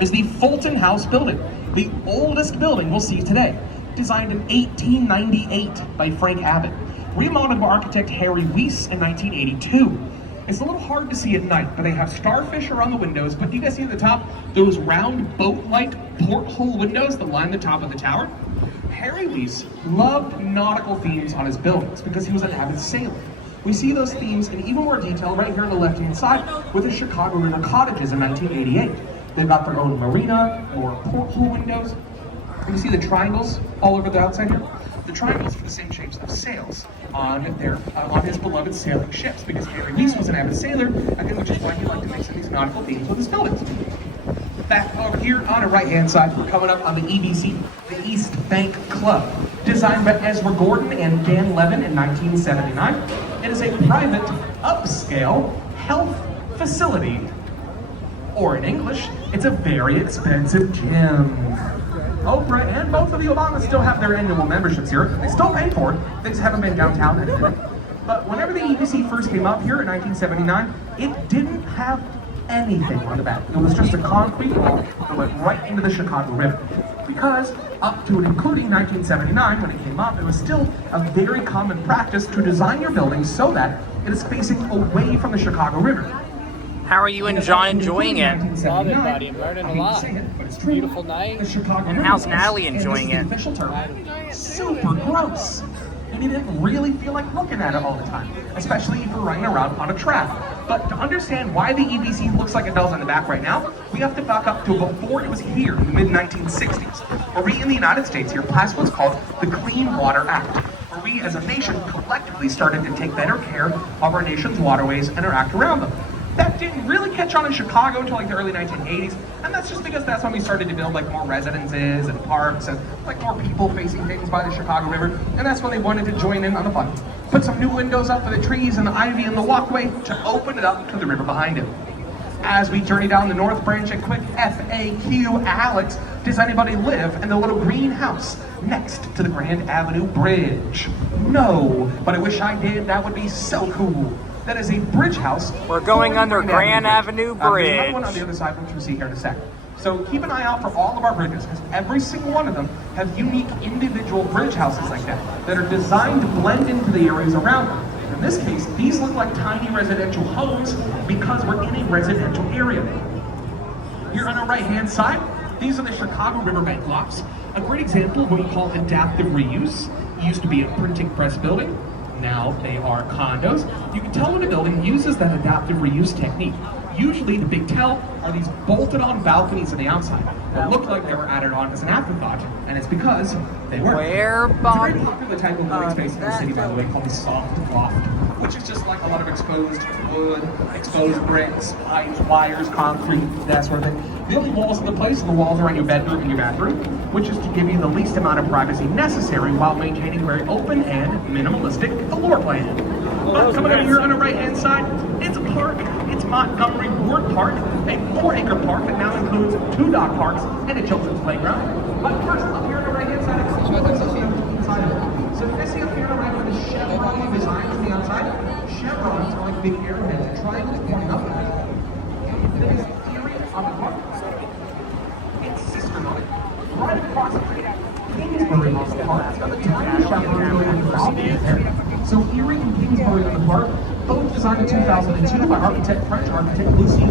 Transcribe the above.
Is the Fulton House building, the oldest building we'll see today, designed in 1898 by Frank Abbott, remodeled by architect Harry Weiss in 1982. It's a little hard to see at night, but they have starfish around the windows. But do you guys see at the top those round boat-like porthole windows that line the top of the tower? Harry Weiss loved nautical themes on his buildings because he was an avid sailor. We see those themes in even more detail right here on the left-hand side with the Chicago River cottages in 1988. They've got their own marina or porthole windows. You see the triangles all over the outside here? The triangles are the same shapes of sails on his beloved sailing ships, because Harry Weiss was an avid sailor, again, which is why he liked to mix in these nautical themes with his buildings. Back over here on the right-hand side, we're coming up on the EBC, the East Bank Club, designed by Ezra Gordon and Dan Levin in 1979. It is a private, upscale health facility. Or in English, it's a very expensive gym. Oprah and both of the Obamas still have their annual memberships here. They still pay for it. They just haven't been downtown anymore. But whenever the EBC first came up here in 1979, it didn't have anything on the back. It was just a concrete wall that went right into the Chicago River. Because up to and including 1979, when it came up, it was still a very common practice to design your building so that it is facing away from the Chicago River. How are you and John enjoying it? Love it, buddy. I'm learning a lot. It's a beautiful night. And how's Natalie enjoying it? Super gross. And you didn't really feel like looking at it all the time, especially if you're running around on a track. But to understand why the EBC looks like it does on the back right now, we have to back up to before it was here in the mid-1960s, where we in the United States here passed what's called the Clean Water Act, where we as a nation collectively started to take better care of our nation's waterways and our act around them. That didn't really catch on in Chicago until like the early 1980s, and that's just because that's when we started to build like more residences and parks and like more people-facing things by the Chicago River, and that's when they wanted to join in on the fun. Put some new windows up for the trees and the ivy and the walkway to open it up to the river behind it. As we journey down the North Branch, a quick FAQ, Alex, does anybody live in the little green house next to the Grand Avenue Bridge? No, but I wish I did. That would be so cool. That is a bridge house. We're going under Grand Avenue Bridge. There's another one on the other side, which we'll see here in a second. So keep an eye out for all of our bridges, because every single one of them have unique individual bridge houses like that are designed to blend into the areas around them. In this case, these look like tiny residential homes because we're in a residential area. Here on our right-hand side, these are the Chicago Riverbank lofts. A great example of what we call adaptive reuse. It used to be a printing press building. Now they are condos. You can tell when a building uses that adaptive reuse technique. Usually the big tell are these bolted on balconies on the outside that look like they were added on as an afterthought, and it's because they were. Where, Bob? It's a very popular type of living space in the city, by the way, called the soft loft, which is just like a lot of exposed wood, exposed bricks, pipes, wires, concrete, that sort of thing. The only walls in the place are the walls around your bedroom and your bathroom, which is to give you the least amount of privacy necessary while maintaining a very open and minimalistic floor plan. But coming over here on the right-hand side, it's a park. It's Montgomery Ward Park, a 4-acre park that now includes 2 dog parks and a children's playground. But first, up here on the right-hand side, it's inside of it. So you guys see up here on the right where the chevron designs on the outside? Chevrons are like big arrowheads, triangles pointing up. There is theory on the park. It's sister on it. Right across the Kingsbury on the park. It's got the tiny chevron going across there. So Erie and Kingsbury on the park, both designed in 2002 by French architect Lucie